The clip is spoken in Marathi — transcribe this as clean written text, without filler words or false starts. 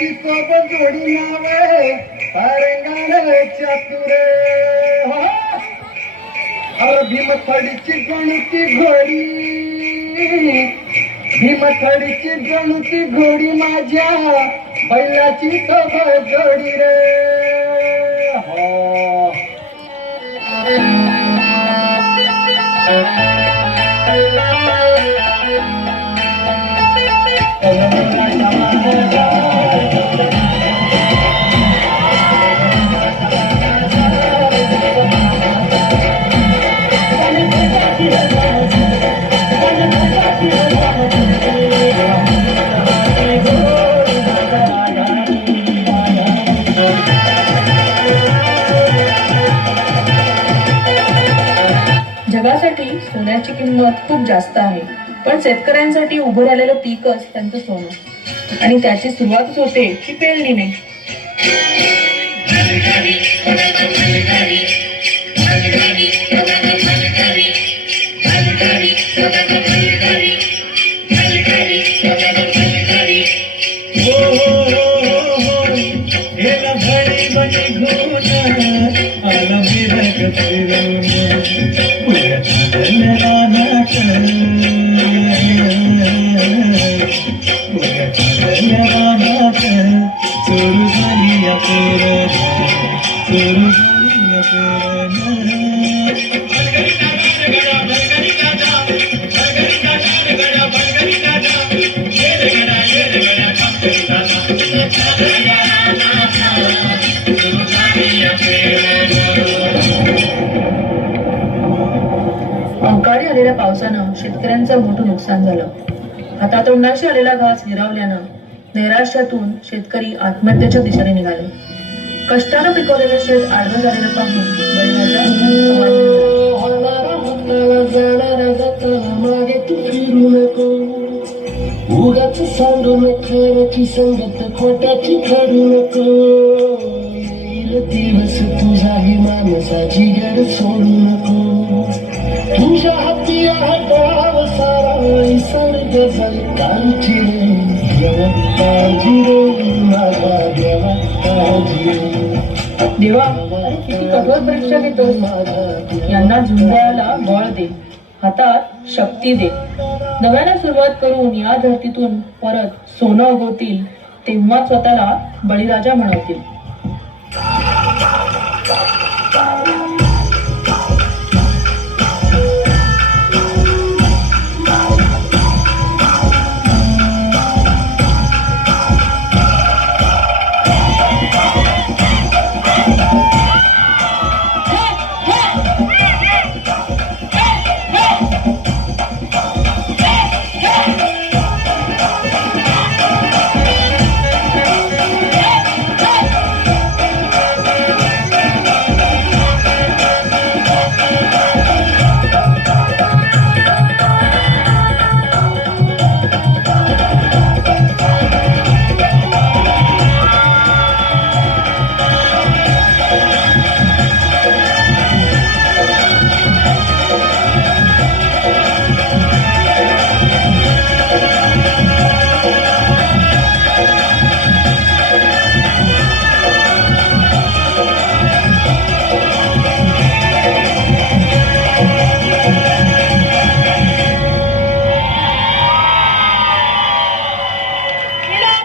त्याची सोबत जोडी नावे पारंगार चातुर अरे भीमथडीची गणती घोडी भीमथडीची गणती घोडी माझ्या बैलाची सोबत जोडी रे हो जगासाठी सोन्याची किंमत खूप जास्त आहे, पण शेतकऱ्यांसाठी उभं राहिलेलं पीकच त्यांचं सोनं आणि त्याची सुरुवातच होते की पेरणीने. अवकाळी आलेल्या पावसानं शेतकऱ्यांचं मोठं नुकसान झालं. हातातोंडाशी आलेला घास हिरावल्यानं नैराश्यातून शेतकरी आत्महत्येच्या दिशेने निघाले. कष्टानं पिकवलेलं शेत आडवं झालेलं पाहून उगाच सांडू नको संगत खोट्याची खडू नको दिवस तुझाही माणसाची गड सोडू नको तुझ्या हाती हाताव सारा सर्ग जल कांची रे काळजी रे माझा देवा काळजी देवा किती कठोर परीक्षा घेतोस. यांना झुंजायला बळ दे, हातात शक्ती दे. नव्याने सुरुवात करून या धरतीतून परत सोनं उगवतील तेव्हा स्वतःला बळीराजा म्हणवतील.